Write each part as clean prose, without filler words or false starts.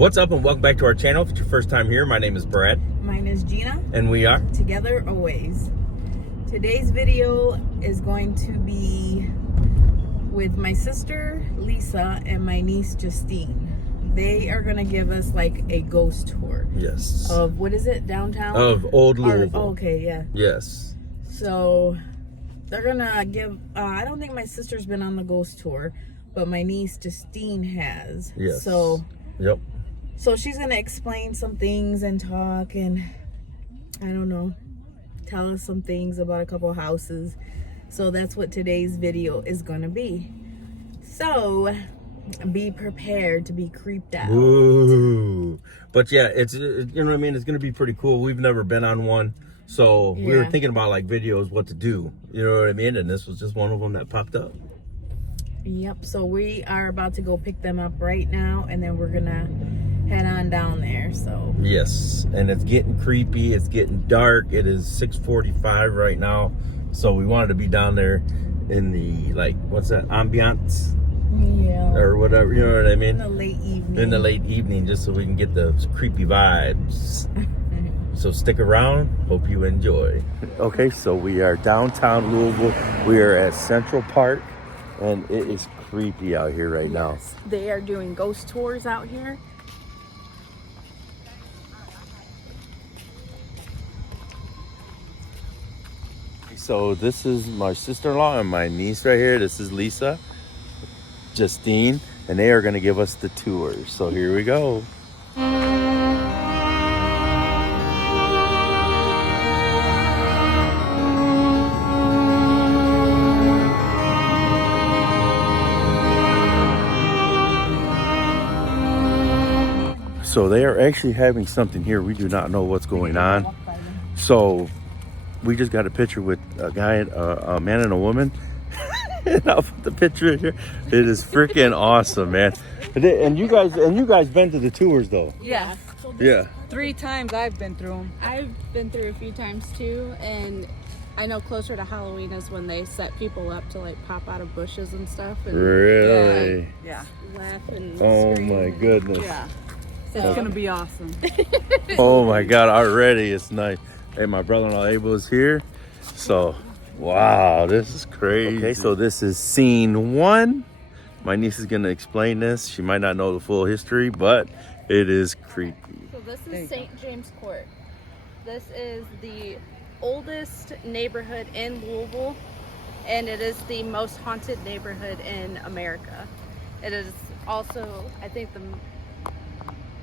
What's up and welcome back to our channel. If it's your first time here, my name is Brad. Mine is Gina. And we are Together Always. Today's video is going to be with my sister Lisa and my niece Justine. They are going to give us like a ghost tour. Yes. Of, what is it, downtown? Of Old Louisville. Okay, yeah. Yes. So they're going to give, I don't think my sister's been on the ghost tour, but my niece Justine has. Yes. So, yep. So she's going to explain some things and talk and, I don't know, tell us some things about a couple houses. So that's what today's video is going to be. So be prepared to be creeped out. Ooh. But yeah, it's, you know what I mean? It's going to be pretty cool. We've never been on one. So we were thinking about like videos, what to do. You know what I mean? And this was just one of them that popped up. Yep. So we are about to go pick them up right now. And then we're going to head on down there. So yes, and it's getting creepy, it's getting dark. It is 6:45 right now, so we wanted to be down there in the, like, what's that, ambiance, or whatever, you know what I mean, in the late evening, just so we can get the creepy vibes. So stick around, hope you enjoy. Okay, so we are downtown Louisville. We are at Central Park, and it is creepy out here right now. They are doing ghost tours out here. So this is my sister-in-law and my niece right here. This is Lisa, Justine, and they are going to give us the tour. So here we go. So they are actually having something here. We do not know what's going on. So we just got a picture with a guy, a man and a woman. And I'll put the picture in here. It is freaking awesome, man. And you guys been to the tours though? Yeah. Yeah. 3 times I've been through them. I've been through a few times too, and I know closer to Halloween is when they set people up to like pop out of bushes and stuff. And Really? Yeah. laugh and Oh scream my and- goodness. Yeah. So, It's gonna be awesome. Oh my God, already it's nice. Hey, my brother-in-law Abel is here. So, wow, this is crazy. Okay, so this is scene 1. My niece is gonna explain this. She might not know the full history, but it is creepy. So this is St. James Court. This is the oldest neighborhood in Louisville, and it is the most haunted neighborhood in America. It is also, I think, the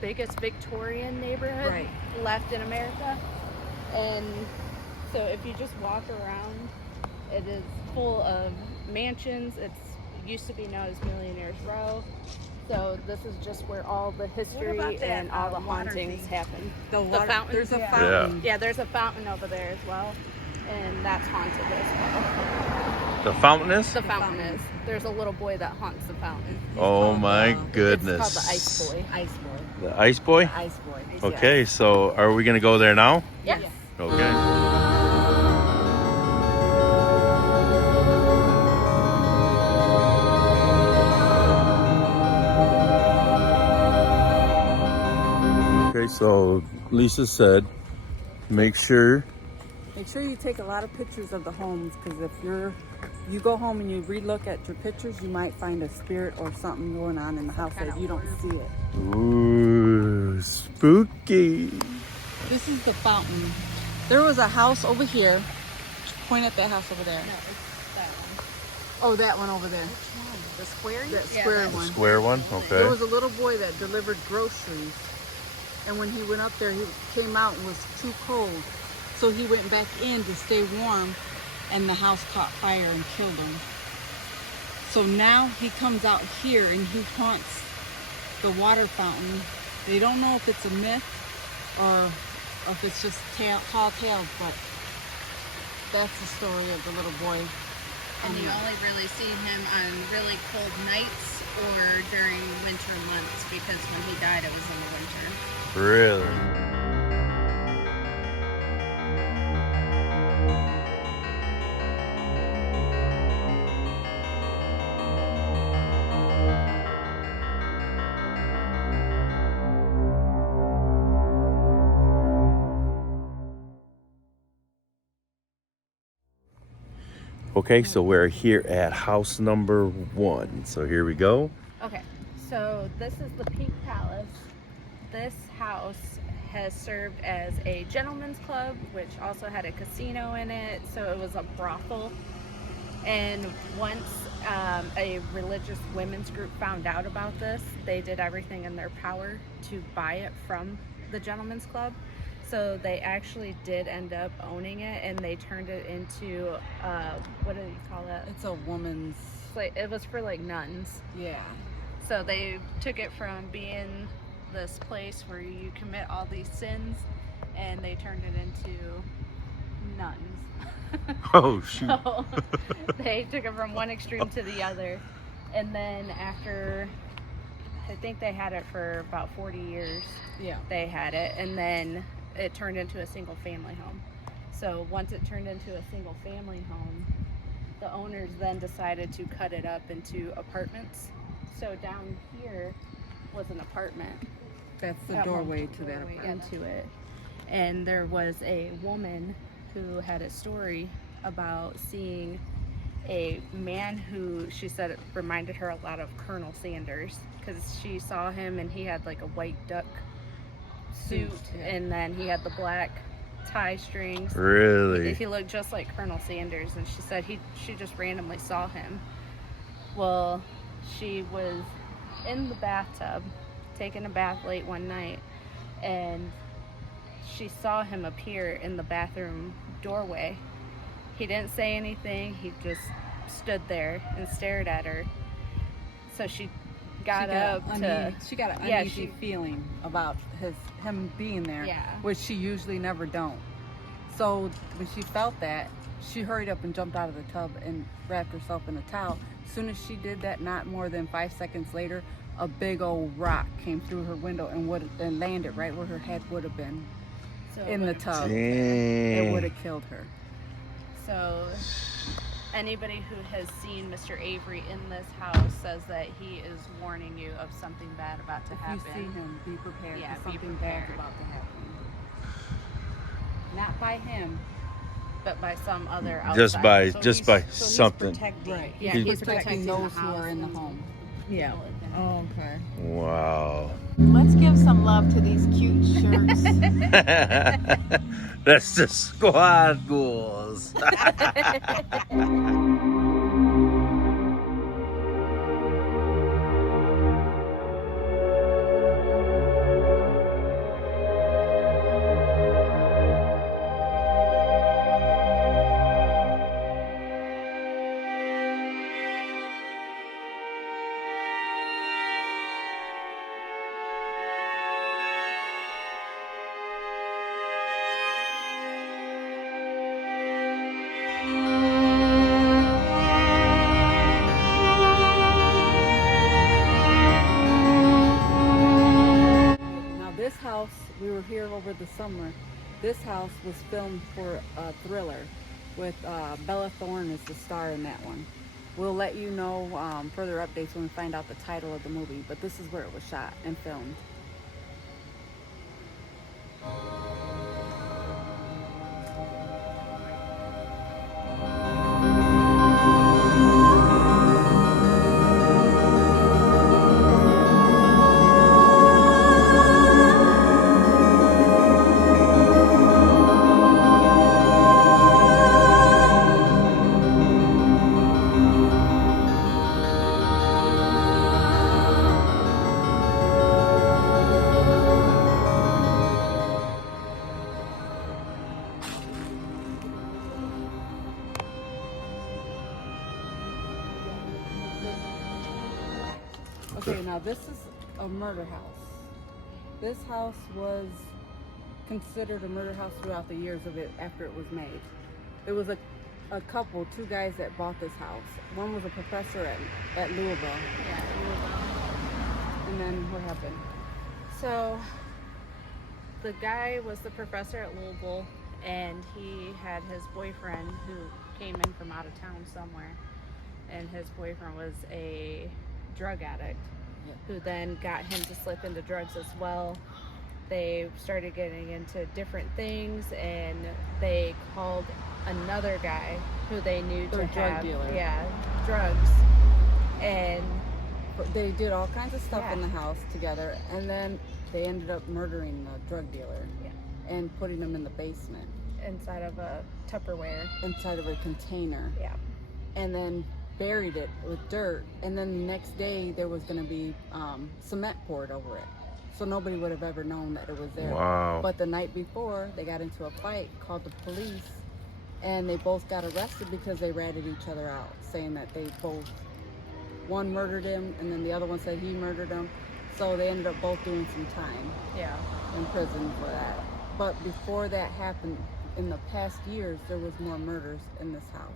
biggest Victorian neighborhood left in America. And so if you just walk around, it is full of mansions. It used to be known as Millionaire's Row. So this is just where all the history and all the hauntings happen. The fountain. There's a fountain. Yeah, there's a fountain over there as well, and that's haunted as well. The fountain is? The fountain is. There's a little boy that haunts the fountain. Oh my goodness. It's called the Ice Boy. Ice Boy. The Ice Boy? The Ice Boy. Okay, so are we gonna go there now? Yes. Okay. Okay, so Lisa said, make sure you take a lot of pictures of the homes, because if you go home and you relook at your pictures, you might find a spirit or something going on in the house that you don't see it. ooh, spooky. This is the fountain. There was a house over here. Point at that house over there. No, it's that one. Oh, that one over there. Which one? The square? That Yeah, square that one. Square one? There Okay. was a little boy that delivered groceries, and when he went up there, he came out and was too cold, so he went back in to stay warm, and the house caught fire and killed him. So now he comes out here and he haunts the water fountain. They don't know if it's a myth or if it's just tall tales, but that's the story of the little boy. And you only really see him on really cold nights or during winter months, because when he died it was in the winter. Really? Okay, so we're here at house number 1. So here we go. Okay, so this is the Pink Palace. This house has served as a gentleman's club, which also had a casino in it, so it was a brothel. And once a religious women's group found out about this, they did everything in their power to buy it from the gentleman's club. So they actually did end up owning it, and they turned it into what do you call it? It's a woman's. Like, it was for like nuns. Yeah. So they took it from being this place where you commit all these sins, and they turned it into nuns. Oh, shoot. So they took it from one extreme to the other. And then after, I think they had it for about 40 years. Yeah. They had it, and then it turned into a single family home. So once it turned into a single family home, the owners then decided to cut it up into apartments. So down here was an apartment. That's the That doorway one to that doorway apartment. into it. And there was a woman who had a story about seeing a man who she said it reminded her a lot of Colonel Sanders, because she saw him and he had like a white duck suit, yeah. and then he had the black tie strings. Really? He looked just like Colonel Sanders, and she said she just randomly saw him. Well, she was in the bathtub taking a bath late one night, and she saw him appear in the bathroom doorway. He didn't say anything, he just stood there and stared at her. So she got up to... She got an Yeah, uneasy feeling about him being there, Yeah. which she usually never don't. So when she felt that, she hurried up and jumped out of the tub and wrapped herself in a towel. As soon as she did that, not more than 5 seconds later, a big old rock came through her window and landed right where her head would have been So in the tub. It Dang. would have killed her. So anybody who has seen Mr. Avery in this house says that he is warning you of something bad about to happen. If you see him, be prepared Yeah, for be something bad's prepared. about to happen. Not by him. But by some other outside. Just by So just he's- by so he's something. protecting. Right. Yeah, He's he's protecting those who house are in the and home. Yeah. people within it. Oh, okay. Wow. Let's give some love to these cute shirts. That's the squad goals. Now this house, we were here over the summer. This house was filmed for a thriller with Bella Thorne as the star in that one. We'll let you know further updates when we find out the title of the movie, but this is where it was shot and filmed. Okay, now this is a murder house. This house was considered a murder house throughout the years of it after it was made. There was a couple, 2 guys that bought this house. One was a professor at Louisville. Yeah, Louisville. And then what happened? So the guy was the professor at Louisville, and he had his boyfriend who came in from out of town somewhere, and his boyfriend was a drug addict who then got him to slip into drugs as well. They started getting into different things, and they called another guy who they knew Or to a drug have, dealer. yeah, drugs. And But they did all kinds of stuff Yeah. in the house together, and then they ended up murdering the drug dealer and putting him in the basement inside of a Tupperware. inside of a container, Yeah. and then buried it with dirt. And then the next day there was going to be cement poured over it, so nobody would have ever known that it was there. Wow. But the night before, they got into a fight, called the police, and they both got arrested because they ratted each other out, saying that they both, one murdered him and then the other one said he murdered him. So they ended up both doing some time Yeah. in prison for that. But before that happened, in the past years, there was more murders in this house.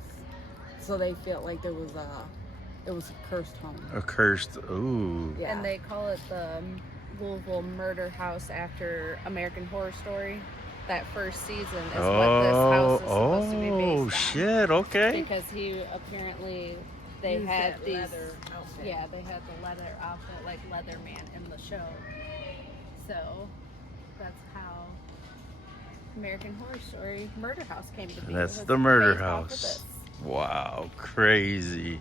So they felt like it was a cursed home. A cursed. Ooh. Yeah. And they call it the Louisville Murder House after American Horror Story. That first season is what this house is supposed to be based on. Shit. Okay. Because he apparently, they Used had that these, leather outfit. yeah, they had the leather outfit like Leatherman in the show. So that's how American Horror Story Murder House came to be. That's It was the murder based off of house. this. Wow. Crazy.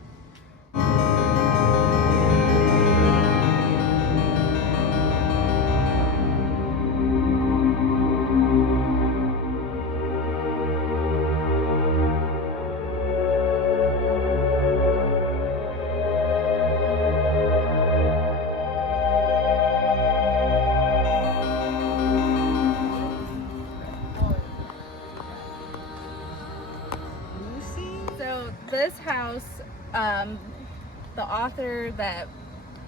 So this house, the author that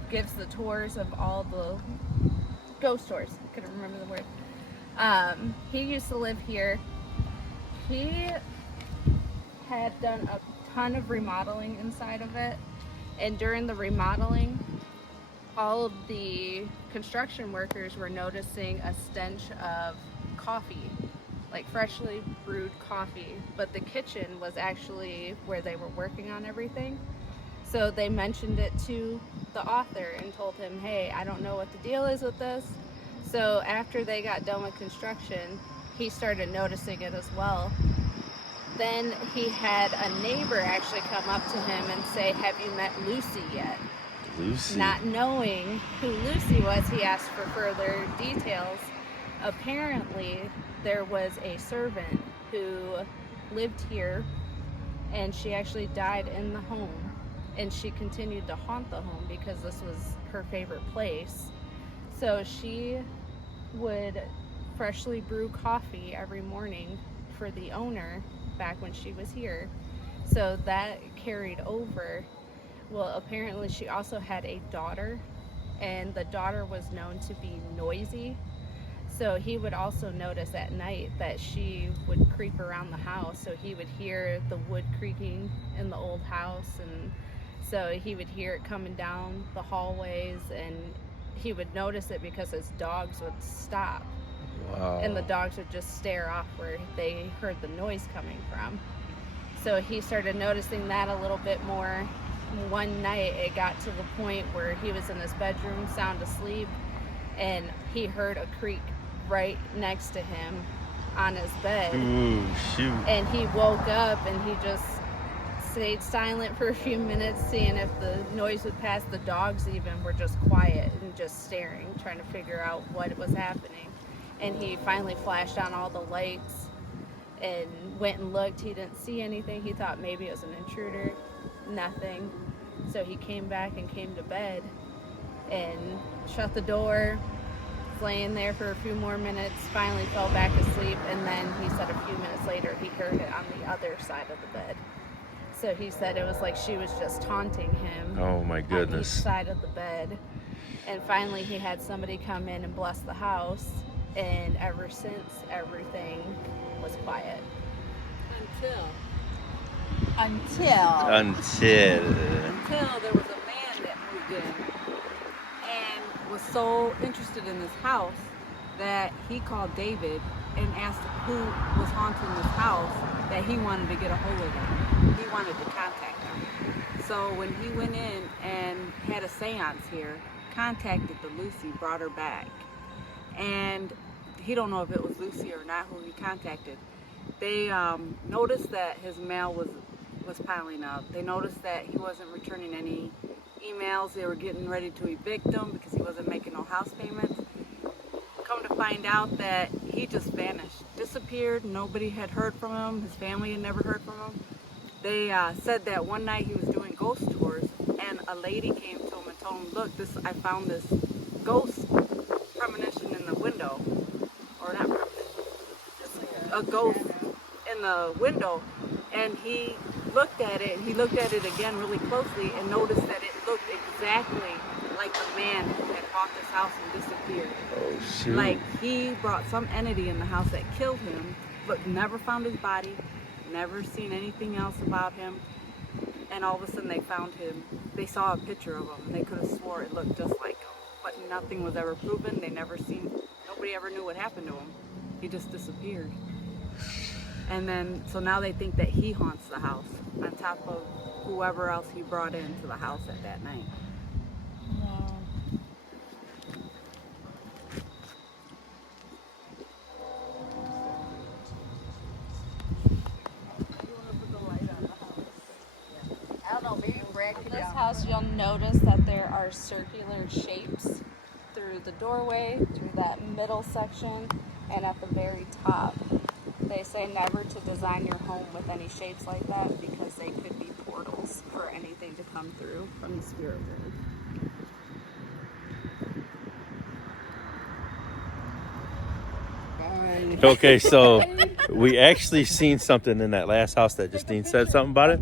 gives the tours of all the ghost tours, I couldn't remember the word. He used to live here. He had done a ton of remodeling inside of it, and during the remodeling, all of the construction workers were noticing a stench of coffee, like freshly brewed coffee, but the kitchen was actually where they were working on everything. So they mentioned it to the author and told him, hey, I don't know what the deal is with this. So after they got done with construction, he started noticing it as well. Then he had a neighbor actually come up to him and say, have you met Lucy yet? Lucy. Not knowing who Lucy was, he asked for further details. Apparently, there was a servant who lived here, and she actually died in the home, and she continued to haunt the home because this was her favorite place. So she would freshly brew coffee every morning for the owner back when she was here. So that carried over. Well, apparently she also had a daughter, and the daughter was known to be noisy. So he would also notice at night that she would creep around the house. So he would hear the wood creaking in the old house, and so he would hear it coming down the hallways, and he would notice it because his dogs would stop. Wow. And the dogs would just stare off where they heard the noise coming from. So he started noticing that a little bit more. One night it got to the point where he was in his bedroom sound asleep, and he heard a creak right next to him on his bed. Ooh, shoot. And he woke up and he just stayed silent for a few minutes, seeing if the noise would pass. The dogs even were just quiet and just staring, trying to figure out what was happening. And he finally flashed on all the lights and went and looked. He didn't see anything. He thought maybe it was an intruder. Nothing. So he came back and came to bed and shut the door, was laying there for a few more minutes, finally fell back asleep, and then he said a few minutes later he heard it on the other side of the bed. So he said it was like she was just taunting him. Oh my On each goodness. side of the bed. And finally he had somebody come in and bless the house, and ever since everything was quiet. Until Until. there was a man that moved in and was so interested in this house that he called David and asked who was haunting this house, that he wanted to get a hold of them. He wanted to contact them. So when he went in and had a seance here, contacted the Lucy, brought her back. And he don't know if it was Lucy or not who he contacted. They noticed that his mail was piling up. They noticed that he wasn't returning any emails. They were getting ready to evict him because he wasn't making no house payments. Come to find out that he just vanished, disappeared. Nobody had heard from him. His family had never heard from him. They said that one night he was doing ghost tours, and a lady came to him and told him, "Look, I found this ghost premonition in the window, or not premonition, just like a ghost in the window." And he looked at it, and he looked at it again really closely, and noticed that it looked exactly like the man who had bought this house and disappeared. Oh, shoot. Like he brought some entity in the house that killed him, but never found his body, never seen anything else about him. And all of a sudden they found him. They saw a picture of him, and they could have swore it looked just like him. But nothing was ever proven. Nobody ever knew what happened to him. He just disappeared. And then, so now they think that he haunts the house on top of whoever else he brought into the house at that night. Wow. I don't know, maybe Brad could This house, you'll notice that there are circular shapes through the doorway, through that middle section, and at the very top. They say never to design your home with any shapes like that because they could be portals for anything to come through from the spirit world. Okay, so we actually seen something in that last house that Justine said something about it.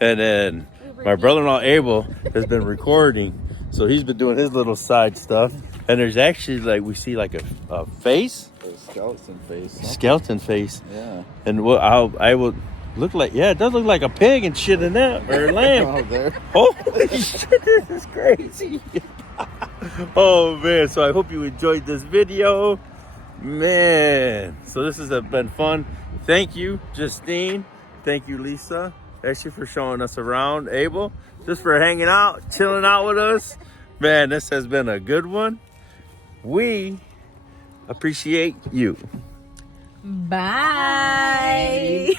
And then my brother-in-law Abel has been recording, so he's been doing his little side stuff. And there's actually, like, we see like a face. A skeleton face. Something. Skeleton face. Yeah. And I will look like, yeah, it does look like a pig and shit in that, or a lamb. Oh, there. Holy shit, this is crazy. Oh man, so I hope you enjoyed this video. Man, so this has been fun. Thank you, Justine. Thank you, Lisa. Actually, for showing us around. Abel, just for hanging out, chilling out with us. Man, this has been a good one. We appreciate you. Bye.